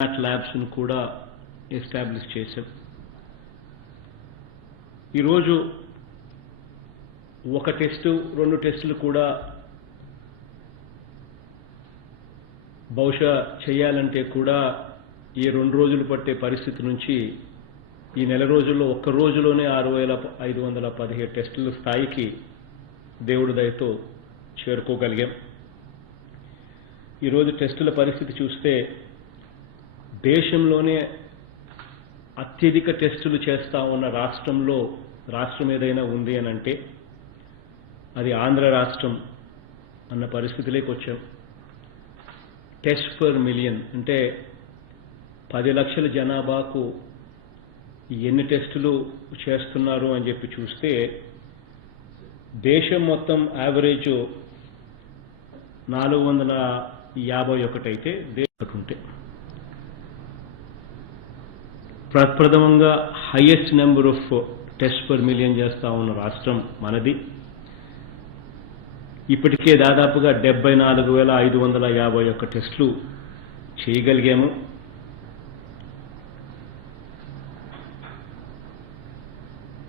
Labs ను కూడా establish చేశాం. ఈరోజు ఒక టెస్టు 2 టెస్టులు కూడా బహుశా చేయాలంటే కూడా ఈ 2 రోజులు పట్టే పరిస్థితి నుంచి ఈ నెల రోజుల్లో ఒక్క రోజులోనే 6517 టెస్టుల స్థాయికి దేవుడి దయతో చేరుకోగలిగాం. ఈరోజు టెస్టుల పరిస్థితి చూస్తే దేశంలోనే అత్యధిక టెస్టులు చేస్తా ఉన్న రాష్ట్రం ఏదైనా ఉంది అని అంటే అది ఆంధ్ర రాష్ట్రం అన్న పరిస్థితిలోకి వచ్చాం. టెస్ట్ పర్ మిలియన్ అంటే 10 లక్షల జనాభాకు ఎన్ని టెస్టులు చేస్తున్నారు అని చెప్పి చూస్తే దేశం మొత్తం యావరేజ్ 451 అయితే దేశం ఉంటే ప్రప్రథమంగా highest number of test per million చేస్తా ఉన్న రాష్ట్రం మనది. ఇప్పటికే దాదాపుగా 74,551 టెస్టులు చేయగలిగాము.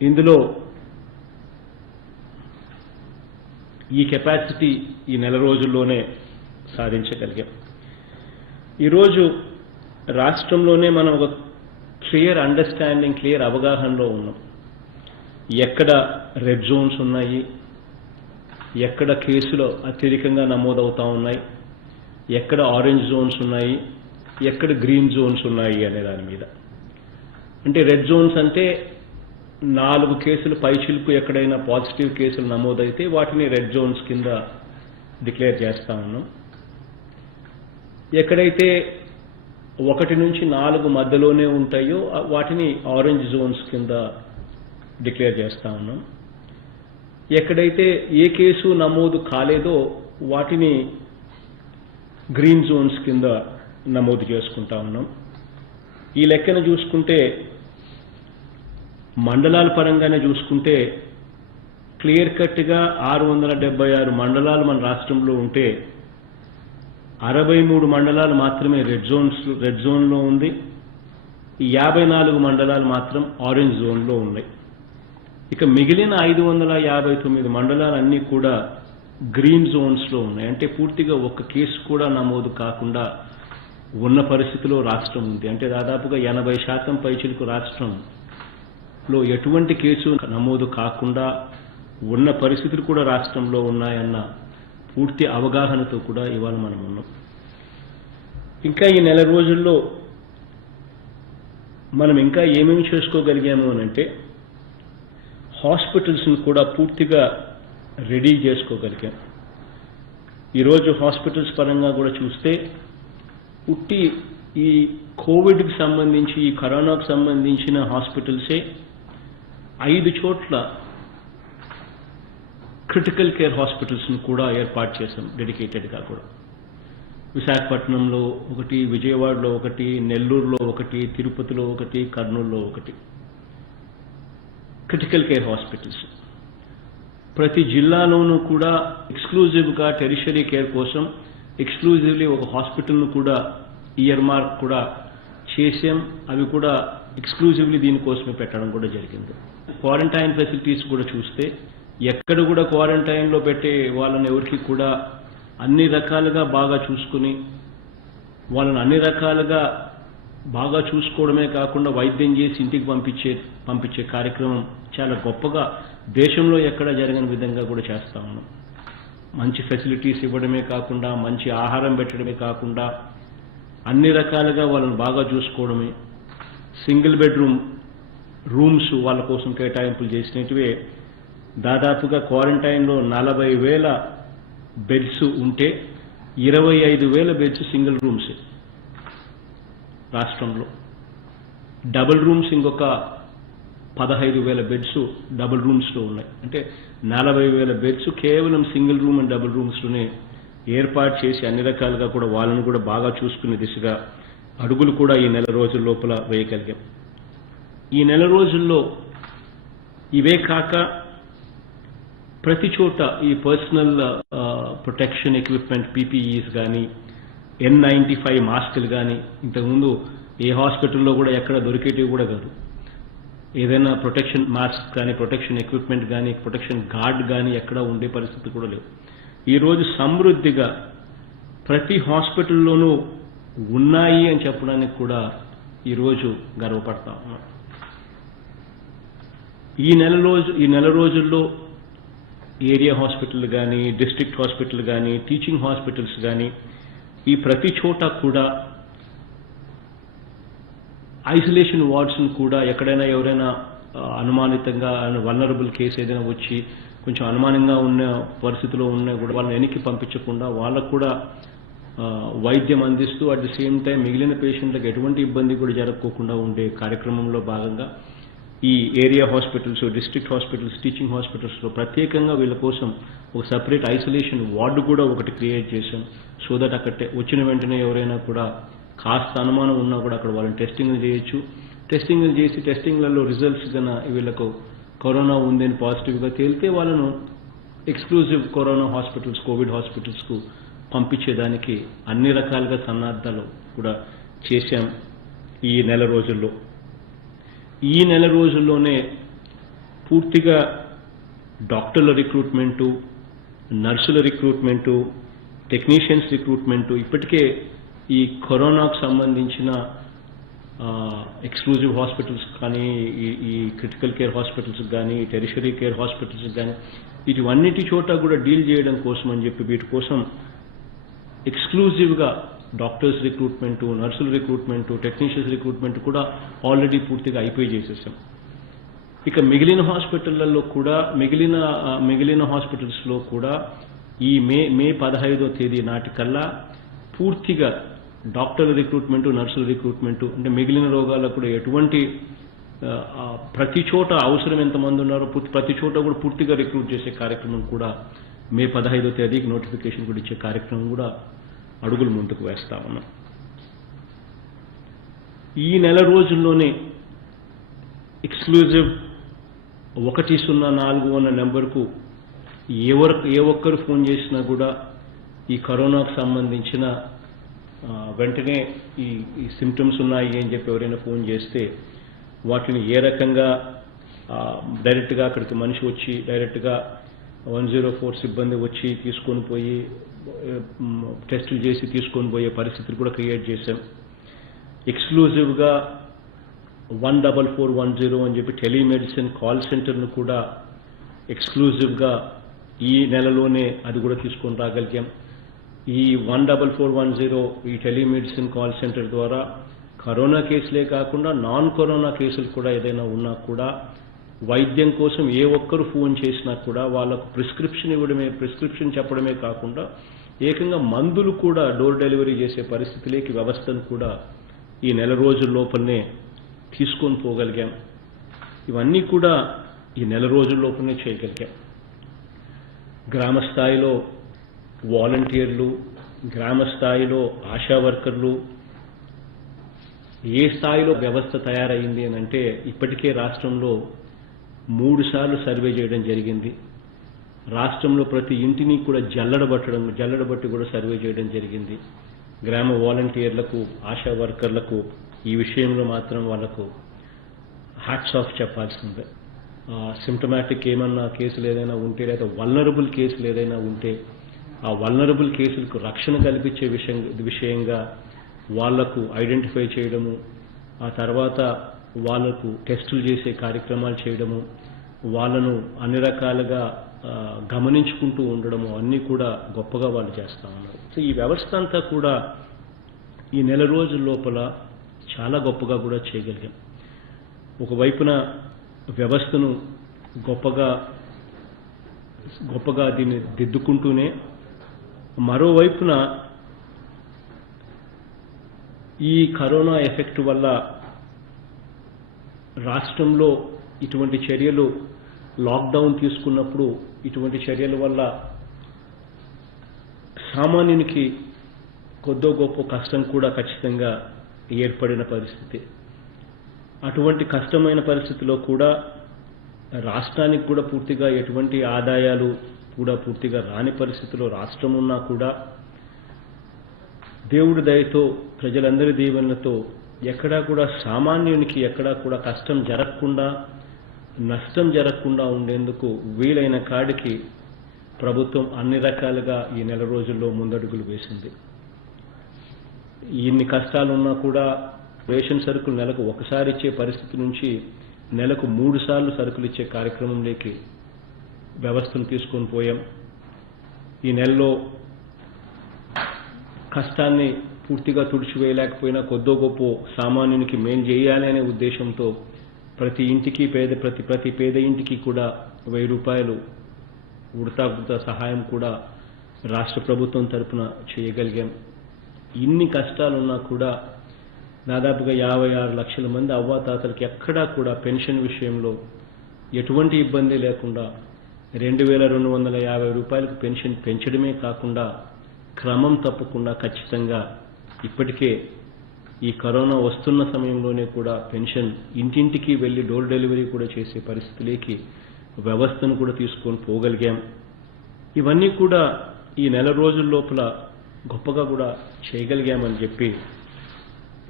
ఇందులో ఈ కెపాసిటీ ఈ నెల రోజుల్లోనే సాధించగలిగాం. ఈరోజు రాష్ట్రంలోనే మనం ఒక క్లియర్ అండర్స్టాండింగ్, క్లియర్ అవగాహనలో ఉన్నాం. ఎక్కడ రెడ్ జోన్స్ ఉన్నాయి, ఎక్కడ కేసులు అత్యధికంగా నమోదవుతా ఉన్నాయి, ఎక్కడ ఆరెంజ్ జోన్స్ ఉన్నాయి, ఎక్కడ గ్రీన్ జోన్స్ ఉన్నాయి అనే దాని మీద. అంటే రెడ్ జోన్స్ అంటే 4 కేసులు పైచిలుపు ఎక్కడైనా పాజిటివ్ కేసులు నమోదైతే వాటిని రెడ్ జోన్స్ కింద డిక్లేర్ చేస్తా ఉన్నాం. ఎక్కడైతే 1 నుంచి 4 మధ్యలోనే ఉంటాయో వాటిని ఆరెంజ్ జోన్స్ కింద డిక్లేర్ చేస్తా ఉన్నాం. ఎక్కడైతే ఏ కేసు నమోదు కాలేదో వాటిని గ్రీన్ జోన్స్ కింద నమోదు చేసుకుంటా ఉన్నాం. ఈ లెక్కన చూసుకుంటే మండలాల పరంగానే చూసుకుంటే క్లియర్ కట్గా 676 మండలాలు మన రాష్ట్రంలో ఉంటే 63 మండలాలు మాత్రమే రెడ్ జోన్లో ఉంది. ఈ 54 మండలాలు మాత్రం ఆరెంజ్ జోన్లో ఉన్నాయి. ఇక మిగిలిన 559 మండలాలన్నీ కూడా గ్రీన్ జోన్స్లో ఉన్నాయి. అంటే పూర్తిగా ఒక్క కేసు కూడా నమోదు కాకుండా ఉన్న పరిస్థితిలో రాష్ట్రం ఉంది. అంటే దాదాపుగా 80% పైచిలకు రాష్ట్రంలో ఎటువంటి కేసు నమోదు కాకుండా ఉన్న పరిస్థితులు కూడా రాష్ట్రంలో ఉన్నాయన్న పూర్తి అవగాహనతో కూడా ఇవాళ మనం ఉన్నాం. ఇంకా ఈ నెల రోజుల్లో మనం ఇంకా ఏమేమి చేసుకోగలిగాము అని అంటే హాస్పిటల్స్ను కూడా పూర్తిగా రెడీ చేసుకోగలిగాం. ఈరోజు హాస్పిటల్స్ పరంగా కూడా చూస్తే పుట్టి ఈ కోవిడ్కి సంబంధించి, ఈ కరోనాకు సంబంధించిన హాస్పిటల్సే 5 చోట్ల క్రిటికల్ కేర్ హాస్పిటల్స్ను కూడా ఏర్పాటు చేశాం డెడికేటెడ్గా కూడా. విశాఖపట్నంలో 1, విజయవాడలో 1, నెల్లూరులో 1, తిరుపతిలో 1, కర్నూలులో 1 క్రిటికల్ కేర్ హాస్పిటల్స్. ప్రతి జిల్లాలోనూ కూడా ఎక్స్క్లూజివ్గా టెరిషరీ కేర్ కోసం ఎక్స్క్లూజివ్లీ ఒక హాస్పిటల్ను కూడా ఇయర్ మార్క్ కూడా చేసాం. అవి కూడా ఎక్స్క్లూజివ్లీ దీనికోసమే పెట్టడం కూడా జరిగింది. క్వారంటైన్ ఫెసిలిటీస్ కూడా చూస్తే ఎక్కడ కూడా క్వారంటైన్లో పెట్టే వాళ్ళని ఎవరికి కూడా అన్ని రకాలుగా బాగా చూసుకుని వాళ్ళని అన్ని రకాలుగా బాగా చూసుకోవడమే కాకుండా వైద్యం చేసి ఇంటికి పంపించే కార్యక్రమం చాలా గొప్పగా దేశంలో ఎక్కడ జరగని విధంగా కూడా చేస్తా ఉన్నాం. మంచి ఫెసిలిటీస్ ఇవ్వడమే కాకుండా, మంచి ఆహారం పెట్టడమే కాకుండా అన్ని రకాలుగా వాళ్ళని బాగా చూసుకోవడమే. సింగిల్ బెడ్రూమ్ రూమ్స్ వాళ్ళ కోసం కేటాయింపులు చేసినట్టువే దాదాపుగా క్వారంటైన్లో 40,000 బెడ్స్ ఉంటే 25,000 బెడ్స్ సింగిల్ రూమ్స్ రాష్ట్రంలో. డబుల్ రూమ్స్ ఇంకొక 15,000 బెడ్స్ డబుల్ రూమ్స్లో ఉన్నాయి. అంటే 40,000 బెడ్స్ కేవలం సింగిల్ రూమ్ అండ్ డబుల్ రూమ్స్లోనే ఏర్పాటు చేసి అన్ని రకాలుగా కూడా వాళ్ళని కూడా బాగా చూసుకునే దిశగా అడుగులు కూడా ఈ నెల రోజుల లోపల వేయగలిగాం. ఈ నెల రోజుల్లో ఇవే కాక ప్రతి చోట ఈ పర్సనల్ ప్రొటెక్షన్ ఎక్విప్మెంట్ PPEs కానీ N95 మాస్కులు కానీ ఇంతకుముందు ఏ హాస్పిటల్లో కూడా ఎక్కడ దొరికేటివి కూడా కాదు. ఏదైనా ప్రొటెక్షన్ మాస్క్ కానీ, ప్రొటెక్షన్ ఎక్విప్మెంట్ కానీ, ప్రొటెక్షన్ గార్డ్ కానీ ఎక్కడ ఉండే పరిస్థితి కూడా లేవు. ఈరోజు సమృద్ధిగా ప్రతి హాస్పిటల్లోనూ ఉన్నాయి అని చెప్పడానికి కూడా ఈరోజు గర్వపడతా ఉన్నాం. ఈ నెల రోజుల్లో ఏరియా హాస్పిటల్ కానీ, డిస్ట్రిక్ట్ హాస్పిటల్ కానీ, టీచింగ్ హాస్పిటల్స్ కానీ ఈ ప్రతి చోట కూడా ఐసోలేషన్ వార్డ్స్ను కూడా ఎక్కడైనా ఎవరైనా అనుమానితంగా వల్నరబుల్ కేసు ఏదైనా వచ్చి కొంచెం అనుమానంగా ఉన్న పరిస్థితిలో ఉన్నా కూడా వాళ్ళని వెనక్కి పంపించకుండా వాళ్ళకు కూడా వైద్యం అందిస్తూ అట్ ది సేమ్ టైం మిగిలిన పేషెంట్లకు ఎటువంటి ఇబ్బంది కూడా జరగకోకుండా ఉండే కార్యక్రమంలో భాగంగా ఈ area hospitals, district hospitals, teaching హాస్పిటల్స్లో ప్రత్యేకంగా వీళ్ళ కోసం ఒక సపరేట్ ఐసోలేషన్ వార్డు కూడా ఒకటి క్రియేట్ చేశాం. సో దట్ అక్కడ వచ్చిన వెంటనే ఎవరైనా కూడా కాస్త అనుమానం ఉన్నా కూడా అక్కడ వాళ్ళని టెస్టింగ్లు చేయొచ్చు. టెస్టింగ్లు చేసి టెస్టింగ్లలో రిజల్ట్స్ కన్నా వీళ్ళకు కరోనా ఉందని పాజిటివ్గా తేలితే వాళ్ళను ఎక్స్క్లూజివ్ కరోనా హాస్పిటల్స్, కోవిడ్ హాస్పిటల్స్కు పంపించేదానికి అన్ని రకాలుగా సన్నాహాలు కూడా చేశాం ఈ నెల రోజుల్లో. ఈ నెల రోజుల్లోనే పూర్తిగా డాక్టర్ల రిక్రూట్మెంటు, నర్సుల రిక్రూట్మెంటు, టెక్నీషియన్స్ రిక్రూట్మెంటు ఇప్పటికే ఈ కరోనాకు సంబంధించిన ఎక్స్క్లూజివ్ హాస్పిటల్స్ కానీ, ఈ క్రిటికల్ కేర్ హాస్పిటల్స్ కానీ, టెరిషరీ కేర్ హాస్పిటల్స్ కానీ వీటివన్నిటి చోట కూడా డీల్ చేయడం కోసం అని చెప్పి వీటి కోసం ఎక్స్క్లూజివ్గా డాక్టర్స్ రిక్రూట్మెంటు, నర్సుల రిక్రూట్మెంటు, టెక్నీషియన్స్ రిక్రూట్మెంట్ కూడా ఆల్రెడీ పూర్తిగా అయిపోయి చేసేసాం. ఇక మిగిలిన హాస్పిటళ్లలో కూడా మిగిలిన హాస్పిటల్స్లో కూడా ఈ మే 15వ తేదీ నాటికల్లా పూర్తిగా డాక్టర్ల రిక్రూట్మెంటు, నర్సుల రిక్రూట్మెంటు అంటే మిగిలిన రోగాలకు కూడా ఎటువంటి ప్రతి చోట అవసరం ఎంతమంది ఉన్నారో ప్రతి చోట కూడా పూర్తిగా రిక్రూట్ చేసే కార్యక్రమం కూడా మే 15వ తేదీకి నోటిఫికేషన్ కూడా ఇచ్చే కార్యక్రమం కూడా అడుగులు ముందుకు వేస్తా ఉన్నాం. ఈ నెల రోజుల్లోనే ఎక్స్క్లూజివ్ 104 అన్న నెంబర్కు ఏ ఒక్కరు ఫోన్ చేసినా కూడా ఈ కరోనాకు సంబంధించిన వెంటనే ఈ సిమ్టమ్స్ ఉన్నాయి అని చెప్పి ఎవరైనా ఫోన్ చేస్తే వాటిని ఏ రకంగా డైరెక్ట్గా అక్కడికి మనిషి వచ్చి డైరెక్ట్గా 104 సిబ్బంది వచ్చి తీసుకొని పోయి టెస్టులు చేసి తీసుకొని పోయే పరిస్థితులు కూడా క్రియేట్ చేశాం. ఎక్స్క్లూజివ్గా 14410 అని చెప్పి టెలిమెడిసిన్ కాల్ సెంటర్ను కూడా ఎక్స్క్లూజివ్గా ఈ నెలలోనే అది కూడా తీసుకొని రాగలిగాం. ఈ 14410 ఈ టెలిమెడిసిన్ కాల్ సెంటర్ ద్వారా కరోనా కేసులే కాకుండా నాన్ కరోనా కేసులు కూడా ఏదైనా ఉన్నా కూడా వైద్యం కోసం ఏ ఒక్కరు ఫోన్ చేసినా కూడా వాళ్ళకు ప్రిస్క్రిప్షన్ చెప్పడమే కాకుండా ఏకంగా మందులు కూడా డోర్ డెలివరీ చేసే పరిస్థితిలోకి వ్యవస్థను కూడా ఈ నెల రోజుల లోపలనే తీసుకొని పోగలిగాం. ఇవన్నీ కూడా ఈ నెల రోజుల లోపలనే చేయగలిగాం. గ్రామ స్థాయిలో వాలంటీర్లు, గ్రామ స్థాయిలో ఆశా వర్కర్లు, ఏ స్థాయిలో వ్యవస్థ తయారైంది అని అంటే ఇప్పటికే రాష్ట్రంలో 3 సార్లు సర్వే చేయడం జరిగింది. రాష్ట్రంలో ప్రతి ఇంటిని కూడా జల్లడబట్టి కూడా సర్వే చేయడం జరిగింది. గ్రామ వాలంటీర్లకు, ఆశా వర్కర్లకు ఈ విషయంలో మాత్రం వాళ్లకు హ్యాట్స్ ఆఫ్ చెప్పాల్సిందే. సిమ్టమాటిక్ ఏమన్నా కేసులు ఏదైనా ఉంటే లేదా వల్నరబుల్ కేసులు ఏదైనా ఉంటే ఆ వల్నరబుల్ కేసులకు రక్షణ కల్పించే విషయంగా వాళ్లకు ఐడెంటిఫై చేయడము, ఆ తర్వాత వాళ్లకు టెస్టులు చేసే కార్యక్రమాలు చేయడము, వాళ్ళను అన్ని రకాలుగా గమనించుకుంటూ ఉండడము అన్నీ కూడా గొప్పగా వాళ్ళు చేస్తూ ఉన్నారు. సో ఈ వ్యవస్థ అంతా కూడా ఈ నెల రోజుల లోపల చాలా గొప్పగా కూడా చేయగలిగాం. ఒకవైపున వ్యవస్థను గొప్పగా దీన్ని దిద్దుకుంటూనే మరోవైపున ఈ కరోనా ఎఫెక్ట్ వల్ల రాష్ట్రంలో ఇటువంటి చర్యలు లాక్డౌన్ తీసుకున్నప్పుడు ఇటువంటి చర్యల వల్ల సామాన్యునికి కొద్దో గొప్ప కష్టం కూడా ఖచ్చితంగా ఏర్పడిన పరిస్థితి. అటువంటి కష్టమైన పరిస్థితిలో కూడా రాష్ట్రానికి కూడా పూర్తిగా ఎటువంటి ఆదాయాలు కూడా పూర్తిగా రాని పరిస్థితిలో రాష్ట్రం ఉన్నా కూడా దేవుడి దయతో ప్రజలందరి దీవెనలతో ఎక్కడా కూడా సామాన్యునికి ఎక్కడా కూడా కష్టం జరగకుండా నష్టం జరగకుండా ఉండేందుకు వీలైన కాడికి ప్రభుత్వం అన్ని రకాలుగా ఈ నెల రోజుల్లో ముందడుగులు వేసింది. ఇన్ని కష్టాలున్నా కూడా రేషన్ సరుకులు నెలకు ఒకసారి ఇచ్చే పరిస్థితి నుంచి నెలకు 3 సార్లు సరుకులు ఇచ్చే కార్యక్రమంలోకి వ్యవస్థను తీసుకొని పోయాం. ఈ నెలలో కష్టాన్ని పూర్తిగా తుడిచివేయలేకపోయినా కొద్దో గొప్ప సామాన్యునికి మేలు చేయాలి అనే ఉద్దేశంతో ప్రతి ఇంటికి ప్రతి పేద ఇంటికి కూడా 1000 రూపాయలు ఉడతా సహాయం కూడా రాష్ట్ర ప్రభుత్వం తరపున చేయగలిగాం. ఇన్ని కష్టాలున్నా కూడా దాదాపుగా 56 లక్షల మంది అవ్వాతాతలకి ఎక్కడా కూడా పెన్షన్ విషయంలో ఎటువంటి ఇబ్బంది లేకుండా 2250 రూపాయలకు పెన్షన్ పెంచడమే కాకుండా క్రమం తప్పకుండా ఖచ్చితంగా ఇప్పటికే ఈ కరోనా వస్తున్న సమయంలోనే కూడా పెన్షన్ ఇంటింటికి వెళ్లి డోర్ డెలివరీ కూడా చేసే పరిస్థితిలోకి వ్యవస్థను కూడా తీసుకొని పోగలిగాం. ఇవన్నీ కూడా ఈ నెల రోజుల లోపల గొప్పగా కూడా చేయగలిగామని చెప్పి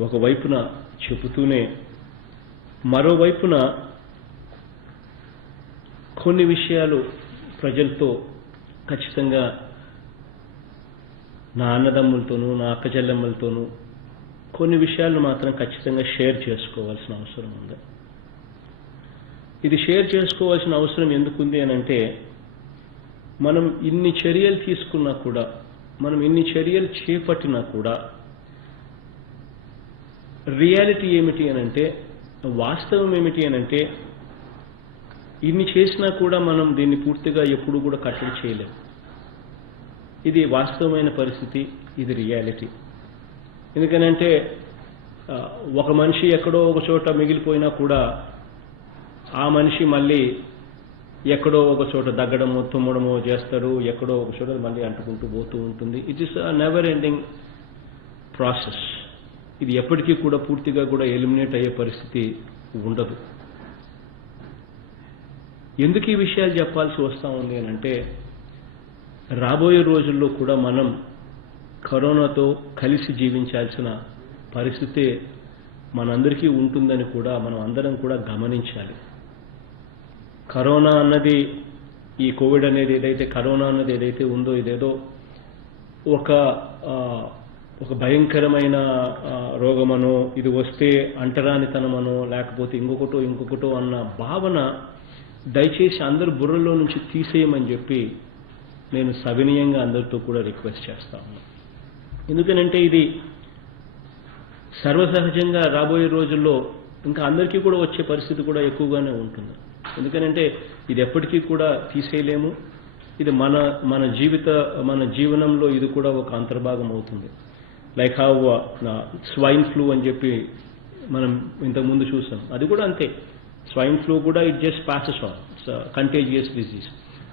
ఒకవైపున చెబుతూనే మరోవైపున కొన్ని విషయాలు ప్రజలతో ఖచ్చితంగా నా అన్నదమ్ములతోనూ నా అక్క చెల్లెమ్మలతోనూ కొన్ని విషయాలను మాత్రం ఖచ్చితంగా షేర్ చేసుకోవాల్సిన అవసరం ఉంది. ఇది షేర్ చేసుకోవాల్సిన అవసరం ఎందుకుంది అనంటే మనం ఇన్ని చర్యలు తీసుకున్నా కూడా మనం ఇన్ని చర్యలు చేపట్టినా కూడా రియాలిటీ ఏమిటి అనంటే వాస్తవం ఏమిటి అనంటే ఇన్ని చేసినా కూడా మనం దీన్ని పూర్తిగా ఎప్పుడు కూడా కట్టడి చేయలేం. ఇది వాస్తవమైన పరిస్థితి, ఇది రియాలిటీ. ఎందుకనంటే ఒక మనిషి ఎక్కడో ఒక చోట మిగిలిపోయినా కూడా ఆ మనిషి మళ్ళీ ఎక్కడో ఒక చోట దగ్గడమో తుమ్మడమో చేస్తాడు, ఎక్కడో ఒక చోట మళ్ళీ అంటుకుంటూ పోతూ ఉంటుంది. It is a never ending process. ఇది ఎప్పటికీ కూడా పూర్తిగా కూడా ఎలిమినేట్ అయ్యే పరిస్థితి ఉండదు. ఎందుకు ఈ విషయాలు చెప్పాల్సి వస్తూ ఉంది అనంటే రాబోయే రోజుల్లో కూడా మనం కరోనాతో కలిసి జీవించాల్సిన పరిస్థితి మనందరికీ ఉంటుందని కూడా మనం అందరం కూడా గమనించాలి. కరోనా అన్నది ఈ కోవిడ్ అనేది ఏదైతే కరోనా అన్నది ఏదైతే ఉందో ఇదేదో ఒక భయంకరమైన రోగమనో ఇది వస్తే అంటరానితనమనో లేకపోతే ఇంకొకటో అన్న భావన దయచేసి అందరూ బుర్రలో నుంచి తీసేయమని చెప్పి నేను సవినయంగా అందరితో కూడా రిక్వెస్ట్ చేస్తా ఉన్నాను. ఎందుకనంటే ఇది సర్వసహజంగా రాబోయే రోజుల్లో ఇంకా అందరికీ కూడా వచ్చే పరిస్థితి కూడా ఎక్కువగానే ఉంటుంది. ఎందుకనంటే ఇది ఎప్పటికీ కూడా తీసేయలేము. ఇది మన జీవనంలో ఇది కూడా ఒక అంతర్భాగం అవుతుంది. లైక్ హౌ స్వైన్ ఫ్లూ అని చెప్పి మనం ఇంతకుముందు చూసాం. అది కూడా అంతే. స్వైన్ ఫ్లూ కూడా it just passes on. Contagious disease.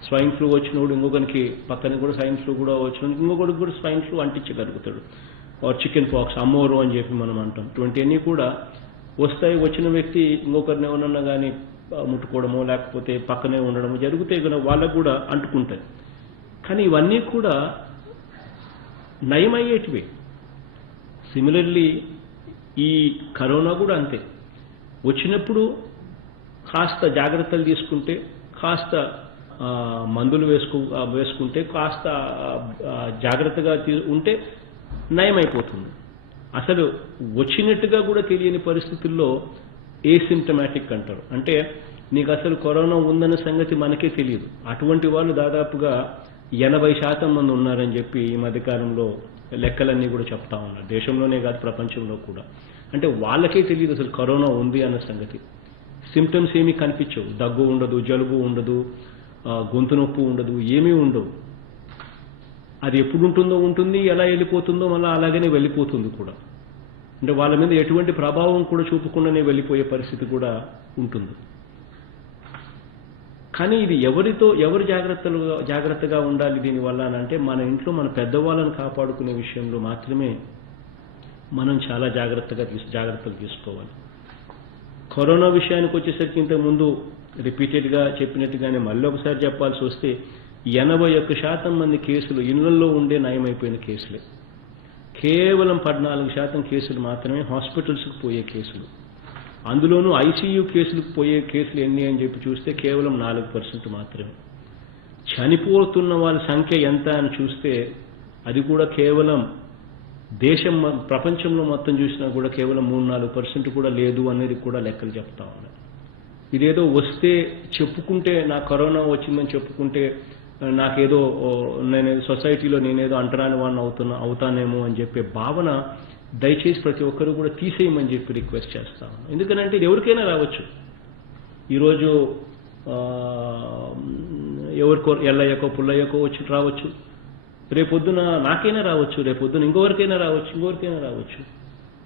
Swine flu వచ్చినప్పుడు ఇంకొకరికి పక్కన కూడా స్వైన్ ఫ్లూ కూడా వచ్చినప్పుడు ఇంకొకరికి కూడా స్వైన్ ఫ్లూ అంటించగలుగుతాడు. ఆర్ చికెన్ పాక్స్, అమ్మోరు అని చెప్పి మనం అంటాం. ఇటువంటివన్నీ కూడా వస్తాయి. వచ్చిన వ్యక్తి ఇంకొకరిని ఎవరన్నా కానీ ముట్టుకోవడమో లేకపోతే పక్కనే ఉండడమో జరిగితే కనుక వాళ్ళకు కూడా అంటుకుంటాయి. కానీ ఇవన్నీ కూడా నయమయ్యేటివి. సిమిలర్లీ ఈ కరోనా కూడా అంతే. వచ్చినప్పుడు కాస్త జాగ్రత్తలు తీసుకుంటే, కాస్త మందులు వేసుకుంటే, కాస్త జాగ్రత్తగా ఉంటే నయమైపోతుంది. అసలు వచ్చినట్టుగా కూడా తెలియని పరిస్థితుల్లో ఏసిమ్టమాటిక్ అంటారు. అంటే నీకు అసలు కరోనా ఉందన్న సంగతి మనకే తెలియదు. అటువంటి వాళ్ళు దాదాపుగా 80% మంది ఉన్నారని చెప్పి ఈ మధ్యకాలంలో లెక్కలన్నీ కూడా చెప్తా ఉన్నారు. దేశంలోనే కాదు ప్రపంచంలో కూడా. అంటే వాళ్ళకే తెలియదు అసలు కరోనా ఉంది అన్న సంగతి. సిమ్టమ్స్ ఏమీ కనిపించవు. దగ్గు ఉండదు, జలుబు ఉండదు, గొంతు నొప్పి ఉండదు, ఏమీ ఉండవు. అది ఎప్పుడు ఉంటుందో ఉంటుంది, ఎలా వెళ్ళిపోతుందో మళ్ళీ అలాగనే వెళ్ళిపోతుంది కూడా. అంటే వాళ్ళ మీద ఎటువంటి ప్రభావం కూడా చూపకుండానే వెళ్ళిపోయే పరిస్థితి కూడా ఉంటుంది. కానీ ఇది ఎవరు జాగ్రత్తగా ఉండాలి దీనివల్ల అంటే మన ఇంట్లో మన పెద్దవాళ్ళని కాపాడుకునే విషయంలో మాత్రమే మనం చాలా జాగ్రత్తలు తీసుకోవాలి. కరోనా విషయానికి వచ్చేసరికి ఇంతకుముందు రిపీటెడ్గా చెప్పినట్టుగానే మళ్ళీ ఒకసారి చెప్పాల్సి వస్తే 81% మంది కేసులు ఇళ్లలో ఉండే నయమైపోయిన కేసులే. కేవలం 14% కేసులు మాత్రమే హాస్పిటల్స్కి పోయే కేసులు. అందులోనూ ఐసీయూ కేసులకు పోయే కేసులు ఎన్ని అని చెప్పి చూస్తే కేవలం 4% మాత్రమే. చనిపోతున్న వాళ్ళ సంఖ్య ఎంత అని చూస్తే అది కూడా కేవలం ప్రపంచంలో మొత్తం చూసినా కూడా కేవలం 3-4% కూడా లేదు అనేది కూడా లెక్కలు చెప్తా ఉన్నాయి. ఇదేదో వస్తే చెప్పుకుంటే నాకు కరోనా వచ్చిందని చెప్పుకుంటే నాకేదో నేను సొసైటీలో నేనేదో అంటరాని వాడిని అవుతానేమో అని చెప్పే భావన దయచేసి ప్రతి ఒక్కరూ కూడా తీసేయమని చెప్పి రిక్వెస్ట్ చేస్తాను. ఎందుకంటే ఇది ఎవరికైనా రావచ్చు. ఈరోజు ఎవరికో ఎల్లయ్యకో పుల్లయ్యకో వచ్చి రావచ్చు, రేపొద్దున నాకైనా రావచ్చు, రేపొద్దున ఇంకొకరికైనా రావచ్చు.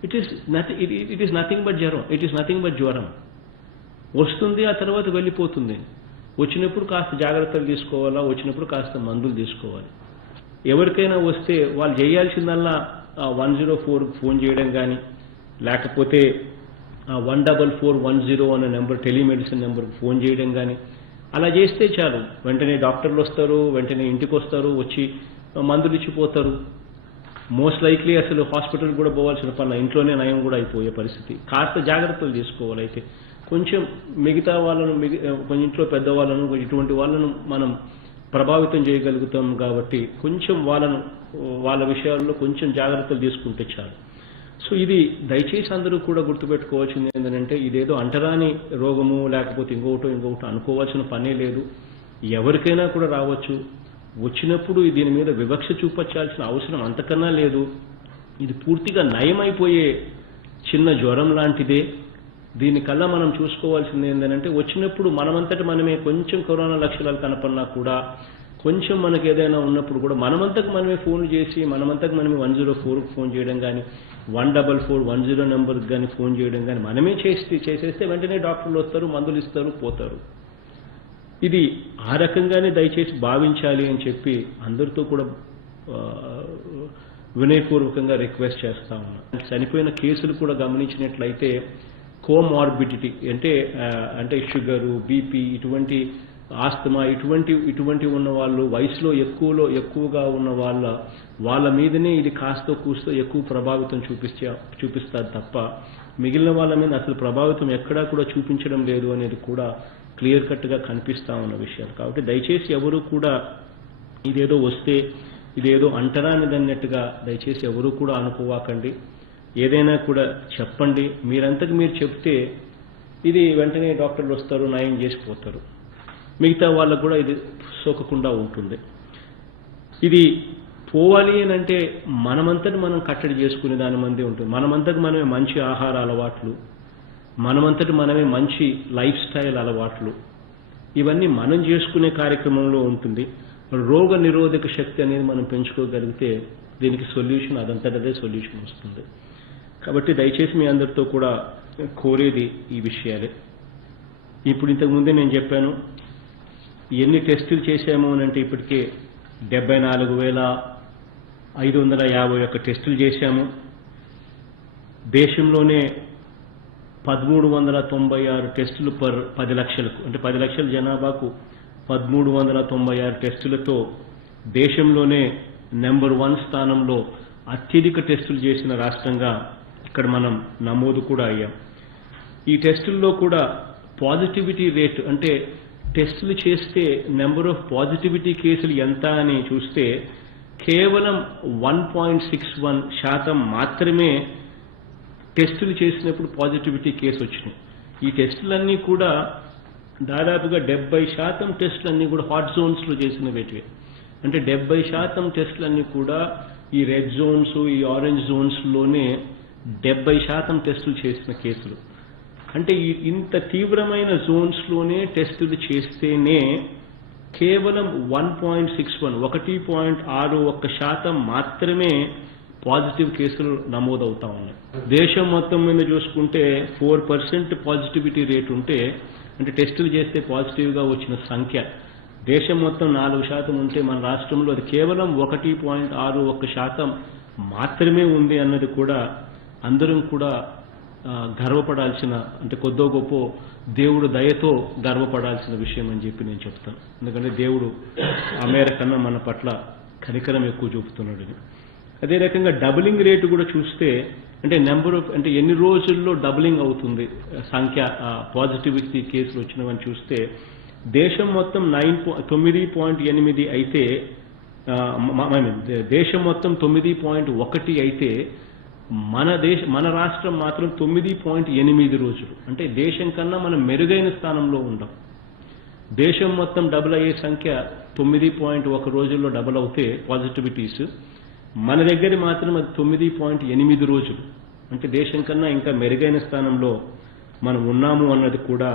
ఇట్ ఈస్ నథింగ్ బట్ జ్వరం. ఇట్ ఈస్ నథింగ్ బట్ జ్వరం. వస్తుంది, ఆ తర్వాత వెళ్ళిపోతుంది. వచ్చినప్పుడు కాస్త జాగ్రత్తలు తీసుకోవాలా, వచ్చినప్పుడు కాస్త మందులు తీసుకోవాలి. ఎవరికైనా వస్తే వాళ్ళు చేయాల్సిందల్లా 104 ఫోన్ చేయడం కానీ, లేకపోతే 14410 అనే నెంబర్ టెలిమెడిసిన్ నెంబర్కి ఫోన్ చేయడం కానీ, అలా చేస్తే చాలు. వెంటనే డాక్టర్లు వస్తారు, వెంటనే ఇంటికి వస్తారు, వచ్చి మందులు ఇచ్చిపోతారు. మోస్ట్ లైక్లీ అసలు హాస్పిటల్ కూడా పోవాల్సిన పని, ఇంట్లోనే నయం కూడా అయిపోయే పరిస్థితి. కాస్త జాగ్రత్తలు తీసుకోవాలి. అయితే కొంచెం మిగతా వాళ్ళను, ఇంట్లో పెద్దవాళ్ళను, ఇటువంటి వాళ్ళను మనం ప్రభావితం చేయగలుగుతాం కాబట్టి కొంచెం వాళ్ళ విషయాల్లో కొంచెం జాగ్రత్తలు తీసుకుంటే చాలు. సో ఇది దయచేసి అందరూ కూడా గుర్తుపెట్టుకోవాల్సింది ఏంటంటే, ఇదేదో అంటరాని రోగము లేకపోతే ఇంకొకటి అనుకోవాల్సిన పనే లేదు. ఎవరికైనా కూడా రావచ్చు. వచ్చినప్పుడు దీని మీద వివక్ష చూపించాల్సిన అవసరం అంతకన్నా లేదు. ఇది పూర్తిగా నయమైపోయే చిన్న జ్వరం లాంటిదే. దీనికల్లా మనం చూసుకోవాల్సింది ఏంటంటే, వచ్చినప్పుడు మనమంతటి మనమే కొంచెం కరోనా లక్షణాలు కనపడినా కూడా, కొంచెం మనకి ఏదైనా ఉన్నప్పుడు కూడా మనమంతకు మనమే ఫోన్ చేసి మనమంతకు మనమే 104కి ఫోన్ చేయడం కానీ, 14410 నెంబర్కి కానీ ఫోన్ చేయడం కానీ మనమే చేసేస్తే వెంటనే డాక్టర్లు వస్తారు, మందులు ఇస్తారు, పోతారు. ఇది ఆ రకంగానే దయచేసి భావించాలి అని చెప్పి అందరితో కూడా వినయపూర్వకంగా రిక్వెస్ట్ చేస్తా ఉన్నా. చనిపోయిన కేసులు కూడా గమనించినట్లయితే కోమార్బిడిటీ అంటే షుగరు, బీపీ, ఇటువంటి ఆస్తమా, ఇటువంటి ఉన్న వాళ్ళు, వయసులో ఎక్కువగా ఉన్న వాళ్ళ మీదనే ఇది కాస్తో కూస్తో ఎక్కువ ప్రభావితం చూపిస్తారు తప్ప మిగిలిన వాళ్ళ మీద అసలు ప్రభావితం ఎక్కడా కూడా చూపించడం లేదు అనేది కూడా క్లియర్ కట్గా కనిపిస్తా ఉన్న విషయాలు. కాబట్టి దయచేసి ఎవరు కూడా ఇదేదో వస్తే ఇదేదో అంటరానిదన్నట్టుగా దయచేసి ఎవరు కూడా అనుకోవాకండి. ఏదైనా కూడా చెప్పండి. మీరంతకు మీరు చెప్తే ఇది వెంటనే డాక్టర్లు వస్తారు, నయం చేసిపోతారు. మిగతా వాళ్ళకు కూడా ఇది సోకకుండా ఉంటుంది. ఇది పోవాలి అని అంటే మనమంతటి మనం కట్టడి చేసుకునే దాని మంది ఉంటుంది. మనమంతటి మనమే మంచి ఆహార అలవాట్లు, మనమంతటి మనమే మంచి లైఫ్ స్టైల్ అలవాట్లు, ఇవన్నీ మనం చేసుకునే కార్యక్రమంలో ఉంటుంది. రోగ నిరోధక శక్తి అనేది మనం పెంచుకోగలిగితే దీనికి సొల్యూషన్ అదంతటదే సొల్యూషన్ వస్తుంది. కాబట్టి దయచేసి మీ అందరితో కూడా కోరేది ఈ విషయాలే. ఇప్పుడు ఇంతకుముందే నేను చెప్పాను ఎన్ని టెస్టులు చేశాము అని అంటే ఇప్పటికే 74,551 టెస్టులు చేశాము. దేశంలోనే 1396 టెస్టులు పర్ 10 లక్షలకు, అంటే 10 లక్షల జనాభాకు 1396 టెస్టులతో దేశంలోనే నెంబర్ 1 స్థానంలో అత్యధిక టెస్టులు చేసిన రాష్ట్రంగా ఇక్కడ మనం నమోదు కూడా అయ్యాం. ఈ టెస్టుల్లో కూడా పాజిటివిటీ రేట్, అంటే టెస్టులు చేస్తే నెంబర్ ఆఫ్ పాజిటివిటీ కేసులు ఎంత అని చూస్తే కేవలం 1.61% మాత్రమే టెస్టులు చేసినప్పుడు పాజిటివిటీ కేసు వచ్చినాయి. ఈ టెస్టులన్నీ కూడా దాదాపుగా 70% టెస్టులన్నీ కూడా హాట్ జోన్స్లో చేసినవేటివే. అంటే 70% టెస్టులన్నీ కూడా ఈ రెడ్ జోన్స్, ఈ ఆరెంజ్ జోన్స్లోనే 70% టెస్టులు చేసిన కేసులు. అంటే ఇంత తీవ్రమైన జోన్స్లోనే టెస్టులు చేస్తేనే కేవలం 1.61% మాత్రమే పాజిటివ్ కేసులు నమోదవుతా ఉన్నాయి. దేశం మొత్తం మీద చూసుకుంటే 4% పాజిటివిటీ రేట్ ఉంటే, అంటే టెస్టులు చేస్తే పాజిటివ్గా వచ్చిన సంఖ్య దేశం మొత్తం 4% ఉంటే మన రాష్ట్రంలో అది కేవలం 1.61% మాత్రమే ఉంది అన్నది కూడా అందరం కూడా గర్వపడాల్సిన, అంటే కొద్దో గొప్ప దేవుడు దయతో గర్వపడాల్సిన విషయం అని చెప్పి నేను చెప్తాను. ఎందుకంటే దేవుడు అమెరికన్నా మన పట్ల కనికరం ఎక్కువ చూపుతున్నాడు. అదే రకంగా డబులింగ్ రేటు కూడా చూస్తే అంటే నెంబర్ ఆఫ్ అంటే ఎన్ని రోజుల్లో డబులింగ్ అవుతుంది సంఖ్య పాజిటివిటీ కేసులు వచ్చినవని చూస్తే దేశం మొత్తం 9.8 అయితే దేశం మొత్తం 9.1 అయితే మన రాష్ట్రం మాత్రం 9.8 రోజులు. అంటే దేశం కన్నా మనం మెరుగైన స్థానంలో ఉంటాం. దేశం మొత్తం డబుల్ అయ్యే సంఖ్య 9.1 రోజుల్లో డబుల్ అవుతే పాజిటివిటీస్, మన దగ్గర మాత్రం అది 9.8 రోజులు. అంటే దేశం కన్నా ఇంకా మెరుగైన స్థానంలో మనం ఉన్నాము అన్నది కూడా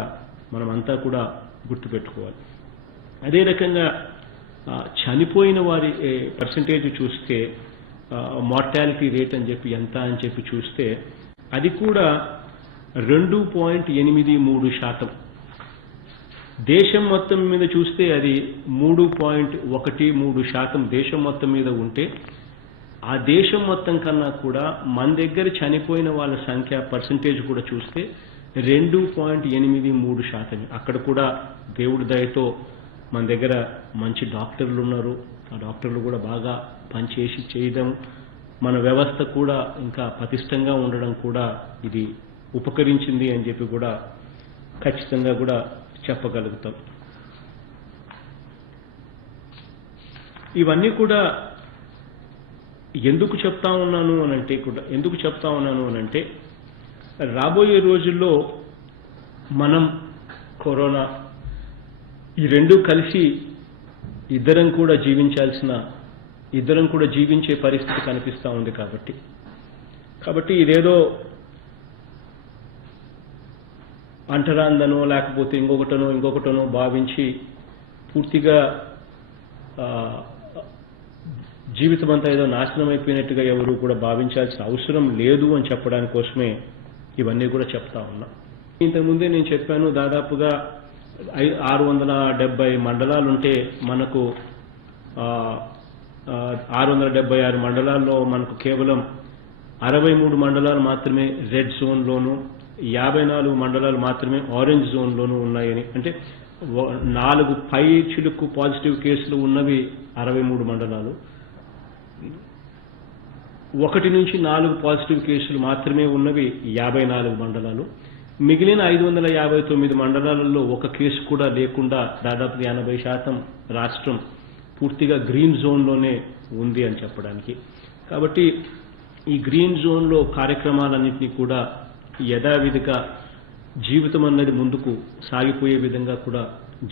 మనం అంతా కూడా గుర్తుపెట్టుకోవాలి. అదే రకంగా చనిపోయిన వారి పర్సంటేజ్ చూస్తే మార్టాలిటీ రేట్ అని చెప్పి ఎంత అని చెప్పి చూస్తే అది కూడా 2.83%. దేశం మొత్తం మీద చూస్తే అది 3.13% దేశం మొత్తం మీద ఉంటే ఆ దేశం మొత్తం కన్నా కూడా మన దగ్గర చనిపోయిన వాళ్ళ సంఖ్య పర్సంటేజ్ కూడా చూస్తే 2.83%. అక్కడ కూడా దేవుడి దయతో మన దగ్గర మంచి డాక్టర్లు ఉన్నారు. ఆ డాక్టర్లు కూడా బాగా పనిచేసి చేయడం, మన వ్యవస్థ కూడా ఇంకా పటిష్టంగా ఉండడం కూడా ఇది ఉపకరించింది అని చెప్పి కూడా ఖచ్చితంగా కూడా చెప్పగలుగుతాం. ఇవన్నీ కూడా ఎందుకు చెప్తా ఉన్నాను అనంటే రాబోయే రోజుల్లో మనం కరోనా ఈ రెండు కలిసి ఇద్దరం కూడా జీవించే పరిస్థితి కనిపిస్తూ ఉంది. కాబట్టి ఇదేదో అంటరాందనో లేకపోతే ఇంకొకటనో భావించి పూర్తిగా జీవితం అంతా ఏదో నాశనం అయిపోయినట్టుగా ఎవరు కూడా భావించాల్సిన అవసరం లేదు అని చెప్పడానికి కోసమే ఇవన్నీ కూడా చెప్తా ఉన్నా. ఇంతకుముందే నేను చెప్పాను, దాదాపుగా 670 మండలాలుంటే మనకు 676 మండలాల్లో మనకు కేవలం 63 మండలాలు మాత్రమే రెడ్ జోన్లోను, 54 మండలాలు మాత్రమే ఆరెంజ్ జోన్లోనూ ఉన్నాయని. అంటే 4 పై చిలుకు పాజిటివ్ కేసులు ఉన్నవి 63 మండలాలు, 1 నుంచి 4 పాజిటివ్ కేసులు మాత్రమే ఉన్నవి 54 మండలాలు. మిగిలిన 559 మండలాలలో ఒక కేసు కూడా లేకుండా దాదాపు 80% రాష్ట్రం పూర్తిగా గ్రీన్ జోన్లోనే ఉంది అని చెప్పడానికి. కాబట్టి ఈ గ్రీన్ జోన్లో కార్యక్రమాలన్నింటినీ కూడా యథావిధిగా జీవితం అన్నది ముందుకు సాగిపోయే విధంగా కూడా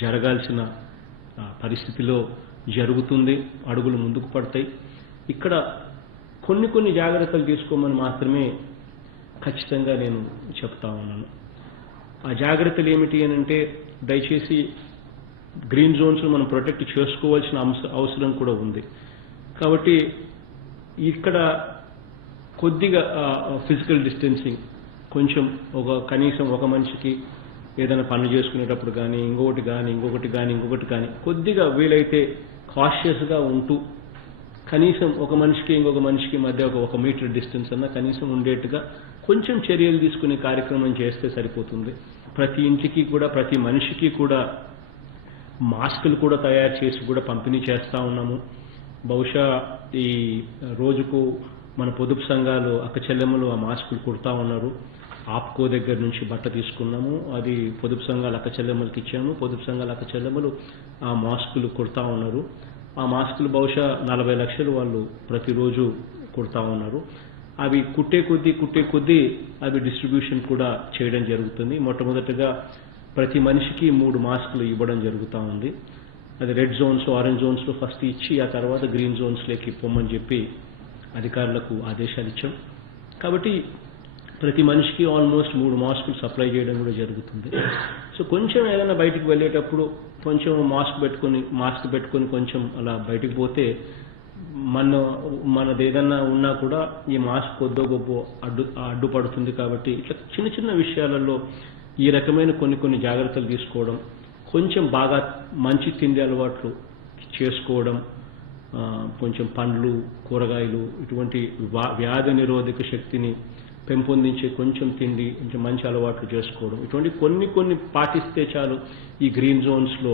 జరగాల్సిన పరిస్థితిలో జరుగుతుంది. అడుగులు ముందుకు పడతాయి. ఇక్కడ కొన్ని జాగ్రత్తలు తీసుకోమని మాత్రమే ఖచ్చితంగా నేను చెప్తా ఉన్నాను. ఆ జాగ్రత్తలు ఏమిటి అని అంటే, దయచేసి గ్రీన్ జోన్స్ మనం ప్రొటెక్ట్ చేసుకోవాల్సిన అవసరం కూడా ఉంది. కాబట్టి ఇక్కడ కొద్దిగా ఫిజికల్ డిస్టెన్సింగ్ కొంచెం కనీసం ఒక మనిషికి ఏదైనా పనులు చేసుకునేటప్పుడు కానీ ఇంకొకటి కానీ కొద్దిగా వీలైతే కాషియస్గా ఉంటూ కనీసం ఒక మనిషికి ఇంకొక మనిషికి మధ్య ఒక మీటర్ డిస్టెన్స్ అన్నా కనీసం ఉండేట్టుగా కొంచెం చర్యలు తీసుకునే కార్యక్రమం చేస్తే సరిపోతుంది. ప్రతి ఇంటికి కూడా ప్రతి మనిషికి కూడా మాస్కులు కూడా తయారు చేసి కూడా పంపిణీ చేస్తూ ఉన్నాము. బహుశా ఈ రోజుకు మన పొదుపు సంఘాలు అక్కచెల్లెమ్మలు ఆ మాస్కులు కుడతా ఉన్నారు. ఆప్కో దగ్గర నుంచి బట్ట తీసుకున్నాము, అది పొదుపు సంఘాల అక్కచెల్లెమ్మలకి ఇచ్చాము. పొదుపు సంఘాల అక్కచెల్లెమ్మలు ఆ మాస్కులు కుడతా ఉన్నారు. ఆ మాస్కులు బహుశా 40 లక్షలు వాళ్ళు ప్రతిరోజు కుడతా ఉన్నారు. అవి కుట్టే కొద్దీ అవి డిస్ట్రిబ్యూషన్ కూడా చేయడం జరుగుతుంది. మొట్టమొదటిగా ప్రతి మనిషికి 3 మాస్కులు ఇవ్వడం జరుగుతూ ఉంది. అది రెడ్ జోన్స్ ఆరెంజ్ జోన్స్లో ఫస్ట్ ఇచ్చి ఆ తర్వాత గ్రీన్ జోన్స్లోకి పొమ్మని చెప్పి అధికారులకు ఆదేశాలు ఇచ్చాం. కాబట్టి ప్రతి మనిషికి ఆల్మోస్ట్ 3 మాస్కులు సప్లై చేయడం కూడా జరుగుతుంది. సో కొంచెం ఏదైనా బయటికి వెళ్ళేటప్పుడు కొంచెం మాస్క్ పెట్టుకొని కొంచెం అలా బయటికి పోతే మనది ఏదన్నా ఉన్నా కూడా ఈ మాస్క్ కొద్దో గొప్ప అడ్డుపడుతుంది. కాబట్టి ఇట్లా చిన్న విషయాలలో ఈ రకమైన కొన్ని జాగ్రత్తలు తీసుకోవడం, కొంచెం బాగా మంచి తిండి అలవాట్లు చేసుకోవడం, కొంచెం పండ్లు కూరగాయలు ఇటువంటి వ్యాధి నిరోధక శక్తిని పెంపొందించే కొంచెం తిండి, కొంచెం మంచి అలవాట్లు చేసుకోవడం, ఇటువంటి కొన్ని పాటిస్తే చాలు ఈ గ్రీన్ జోన్స్లో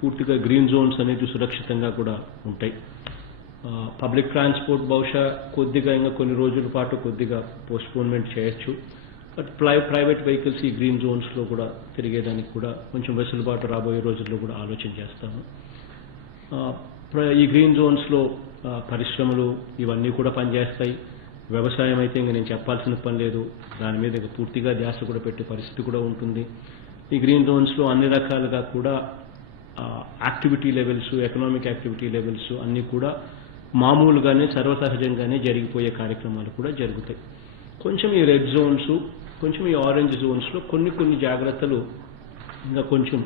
పూర్తిగా గ్రీన్ జోన్స్ అనేది సురక్షితంగా కూడా ఉంటాయి. పబ్లిక్ ట్రాన్స్పోర్ట్ బహుశా కొద్దిగా ఇంకా కొన్ని రోజుల పాటు కొద్దిగా పోస్ట్పోన్మెంట్ చేయొచ్చు. బట్ ప్రైవేట్ వెహికల్స్ ఈ గ్రీన్ జోన్స్లో కూడా తిరిగేదానికి కూడా కొంచెం వెసులుబాటు రాబోయే రోజుల్లో కూడా ఆలోచన చేస్తాము. ఈ గ్రీన్ జోన్స్లో పరిశ్రమలు ఇవన్నీ కూడా పనిచేస్తాయి. వ్యవసాయం అయితే ఇంకా నేను చెప్పాల్సిన పని లేదు, దాని మీద ఇంకా పూర్తిగా ధ్యాస కూడా పెట్టే పరిస్థితి కూడా ఉంటుంది. ఈ గ్రీన్ జోన్స్లో అన్ని రకాలుగా కూడా activity levels, economic activity levels అన్నీ కూడా మామూలుగానే సర్వసహజంగానే జరిగిపోయే కార్యక్రమాలు కూడా జరుగుతాయి. కొంచెం ఈ రెడ్ జోన్స్, కొంచెం ఈ ఆరెంజ్ జోన్స్లో కొన్ని జాగ్రత్తలు ఇంకా కొంచెం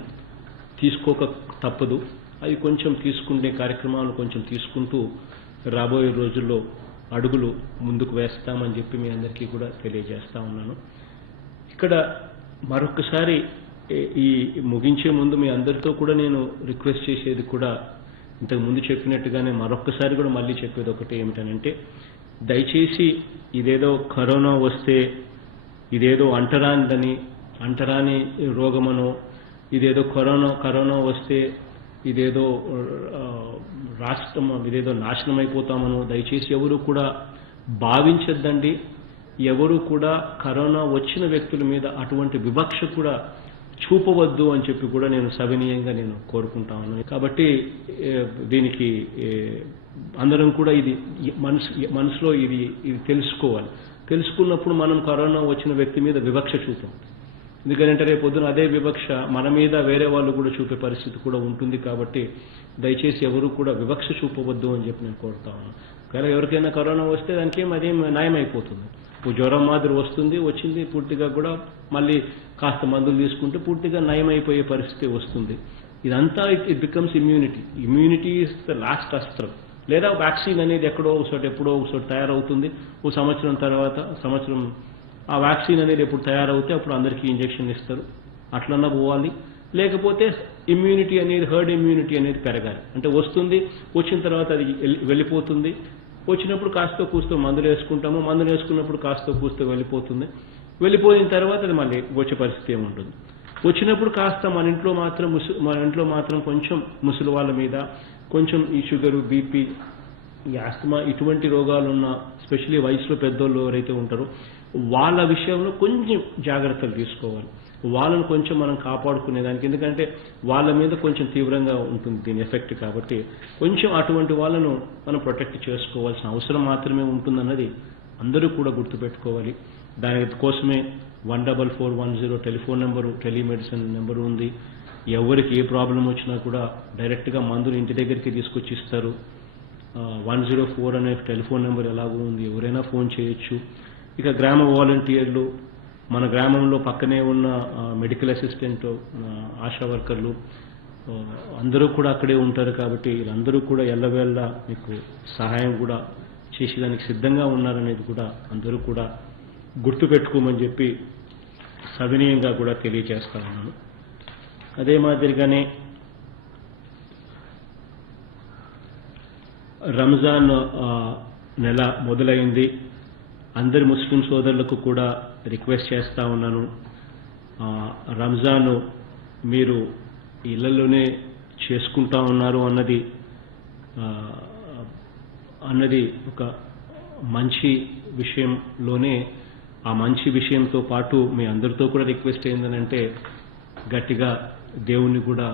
తీసుకోక తప్పదు. అవి కొంచెం తీసుకునే కార్యక్రమాలు కొంచెం తీసుకుంటూ రాబోయే రోజుల్లో అడుగులు ముందుకు వేస్తామని చెప్పి మీ అందరికీ కూడా తెలియజేస్తా ఉన్నాను. ఇక్కడ మరొకసారి ఈ ముగించే ముందు మీ అందరితో కూడా నేను రిక్వెస్ట్ చేసేది కూడా ఇంతకు ముందు చెప్పినట్టుగానే మరొకసారి కూడా మళ్ళీ చెప్పేది ఒకటి ఏమిటనంటే, దయచేసి ఇదేదో కరోనా వస్తే ఇదేదో అంటరాని రోగమనో, ఇదేదో కరోనా వస్తే ఇదేదో రాష్ట్రం ఇదేదో నాశనం అయిపోతామనో దయచేసి ఎవరు కూడా భావించద్దండి. ఎవరు కూడా కరోనా వచ్చిన వ్యక్తుల మీద అటువంటి వివక్ష కూడా చూపవద్దు అని చెప్పి కూడా నేను సవినీయంగా నేను కోరుకుంటా ఉన్నాను. కాబట్టి దీనికి అందరం కూడా ఇది మనసులో ఇది తెలుసుకోవాలి. తెలుసుకున్నప్పుడు మనం కరోనా వచ్చిన వ్యక్తి మీద వివక్ష చూపాం. ఎందుకంటే రేపు పొద్దున అదే వివక్ష మన మీద వేరే వాళ్ళు కూడా చూపే పరిస్థితి కూడా ఉంటుంది. కాబట్టి దయచేసి ఎవరు కూడా వివక్ష చూపవద్దు అని చెప్పి నేను కోరుతా ఉన్నాను. కానీ ఎవరికైనా కరోనా వస్తే దానికి అదేం నయమైపోతుంది. జ్వరం మాదిరి వచ్చింది పూర్తిగా కూడా మళ్ళీ కాస్త మందులు తీసుకుంటే పూర్తిగా నయమైపోయే పరిస్థితి వస్తుంది. ఇదంతా it becomes immunity is the last అస్త్రం. లేదా వ్యాక్సిన్ అనేది ఎప్పుడో ఒకసారి తయారవుతుంది. ఓ సంవత్సరం తర్వాత ఆ వ్యాక్సిన్ అనేది ఎప్పుడు తయారవుతే అప్పుడు అందరికీ ఇంజెక్షన్ ఇస్తారు, అట్లన్నా పోవాలి. లేకపోతే ఇమ్యూనిటీ అనేది హర్డ్ ఇమ్యూనిటీ అనేది పెరగాలి. అంటే వచ్చిన తర్వాత అది వెళ్ళిపోతుంది. వచ్చినప్పుడు కాస్త కూస్తో మందులు వేసుకుంటాము, మందులు వేసుకున్నప్పుడు కాస్త కూస్తో వెళ్ళిపోయిన తర్వాత అది మళ్ళీ వచ్చే పరిస్థితి ఏముంటుంది. వచ్చినప్పుడు కాస్త మన ఇంట్లో మాత్రం కొంచెం ముసలి వాళ్ళ మీద కొంచెం ఈ షుగరు, బీపీ, ఈ ఆస్తమా ఇటువంటి రోగాలున్న స్పెషల్లీ వయసులో పెద్దోళ్ళు ఎవరైతే ఉంటారో వాళ్ళ విషయంలో కొంచెం జాగ్రత్తలు తీసుకోవాలి. వాళ్ళను కొంచెం మనం కాపాడుకునేదానికి, ఎందుకంటే వాళ్ళ మీద కొంచెం తీవ్రంగా ఉంటుంది దీని ఎఫెక్ట్. కాబట్టి కొంచెం అటువంటి వాళ్ళను మనం ప్రొటెక్ట్ చేసుకోవాల్సిన అవసరం మాత్రమే ఉంటుందన్నది అందరూ కూడా గుర్తుపెట్టుకోవాలి. దానికోసమే 14410 టెలిఫోన్ నెంబరు, టెలిమెడిసిన్ నెంబరు ఉంది. ఎవరికి ఏ ప్రాబ్లం వచ్చినా కూడా డైరెక్ట్గా మందులు ఇంటి దగ్గరికి తీసుకొచ్చి ఇస్తారు. 104 అనే టెలిఫోన్ నెంబర్ ఎలాగో ఉంది, ఎవరైనా ఫోన్ చేయొచ్చు. ఇక గ్రామ వాలంటీర్లు, మన గ్రామంలో పక్కనే ఉన్న మెడికల్ అసిస్టెంట్, ఆశా వర్కర్లు అందరూ కూడా అక్కడే ఉంటారు. కాబట్టి వీళ్ళందరూ కూడా ఎల్లవేళ్ళ మీకు సహాయం కూడా చేసేదానికి సిద్ధంగా ఉన్నారనేది కూడా అందరూ కూడా గుర్తుపెట్టుకోమని చెప్పి సవినీయంగా కూడా తెలియజేస్తా ఉన్నాను. అదే మాదిరిగానే రంజాన్ నెల మొదలైంది. అందరి ముస్లిం సోదరులకు కూడా రిక్వెస్ట్ చేస్తా ఉన్నాను, రంజాన్ మీరు ఇళ్లలోనే చేసుకుంటా ఉన్నారు అన్నది ఒక మంచి విషయంలోనే, ఆ మంచి విషయంతో పాటు మీ అందరితో కూడా రిక్వెస్ట్ ఏంటంటే గట్టిగా దేవుణ్ణి కూడా,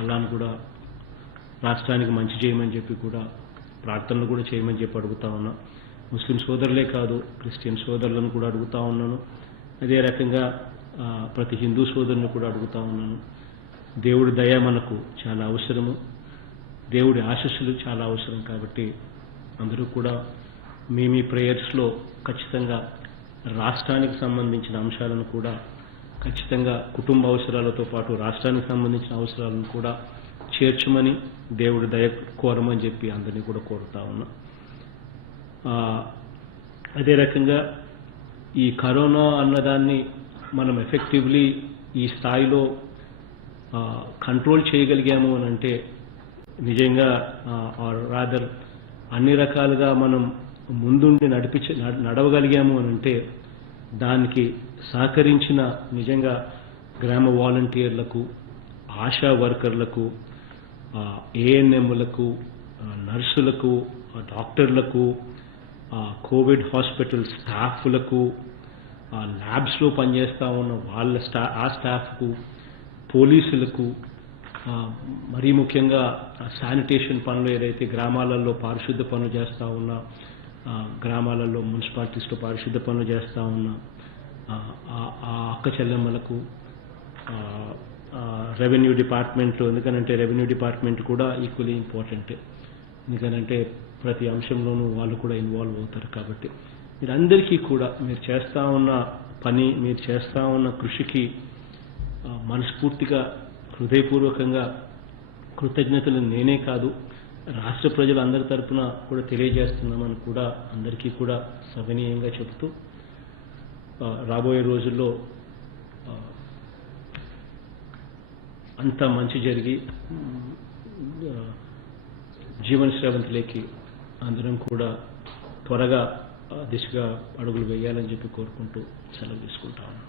అల్లాహ్ని కూడా రాష్ట్రానికి మంచి చేయమని చెప్పి కూడా ప్రార్థనలు కూడా చేయమని చెప్పి అడుగుతా ఉన్నా. ముస్లిం సోదరులే కాదు, క్రిస్టియన్ సోదరులను కూడా అడుగుతా ఉన్నాను. అదే రకంగా ప్రతి హిందూ సోదరుని కూడా అడుగుతా ఉన్నాను. దేవుడి దయ మనకు చాలా అవసరము, దేవుడి ఆశీస్సులు చాలా అవసరం. కాబట్టి అందరూ కూడా మీ ప్రేయర్స్లో ఖచ్చితంగా రాష్ట్రానికి సంబంధించిన అంశాలను కూడా ఖచ్చితంగా కుటుంబ అవసరాలతో పాటు రాష్ట్రానికి సంబంధించిన అవసరాలను కూడా చేర్చమని, దేవుడి దయ కోరమని చెప్పి అందరినీ కూడా కోరుతా ఉన్నా. అదే రకంగా ఈ కరోనా అన్నదాన్ని మనం ఎఫెక్టివ్లీ ఈ స్థాయిలో కంట్రోల్ చేయగలిగాము అని అంటే నిజంగా రాదర్ అన్ని రకాలుగా మనం ముందుండి నడవగలిగాము అని అంటే దానికి సహకరించిన నిజంగా గ్రామ వాలంటీర్లకు, ఆశా వర్కర్లకు, ఏఎన్ఎంలకు, నర్సులకు, డాక్టర్లకు, కోవిడ్ హాస్పిటల్ స్టాఫ్లకు, ల్యాబ్స్లో పనిచేస్తూ ఉన్న వాళ్ళ స్టాఫ్కు, పోలీసులకు, మరీ ముఖ్యంగా శానిటేషన్ పనులు ఏదైతే గ్రామాలలో పారిశుద్ధ పనులు చేస్తూ ఉన్నా, గ్రామాలలో మున్సిపాలిటీస్లో పారిశుద్ధ పనులు చేస్తూ ఉన్నా ఆ అక్క చెల్లెమ్మలకు, రెవెన్యూ డిపార్ట్మెంట్లో, ఎందుకనంటే రెవెన్యూ డిపార్ట్మెంట్ కూడా ఈక్వలీ ఇంపార్టెంట్, ఎందుకనంటే ప్రతి అంశంలోనూ వాళ్ళు కూడా ఇన్వాల్వ్ అవుతారు. కాబట్టి మీరందరికీ కూడా మీరు చేస్తూ ఉన్న పని, మీరు చేస్తూ ఉన్న కృషికి మనస్ఫూర్తిగా హృదయపూర్వకంగా కృతజ్ఞతలు నేనే కాదు రాష్ట్ర ప్రజలందరి తరపున కూడా తెలియజేస్తున్నామని కూడా అందరికీ కూడా సవినీయంగా చెబుతూ రాబోయే రోజుల్లో అంతా మంచి జరిగి జీవన శ్రవంతిలోకి అందరం కూడా త్వరగా దిశగా అడుగులు వేయాలని చెప్పి కోరుకుంటూ సెలవు తీసుకుంటాను.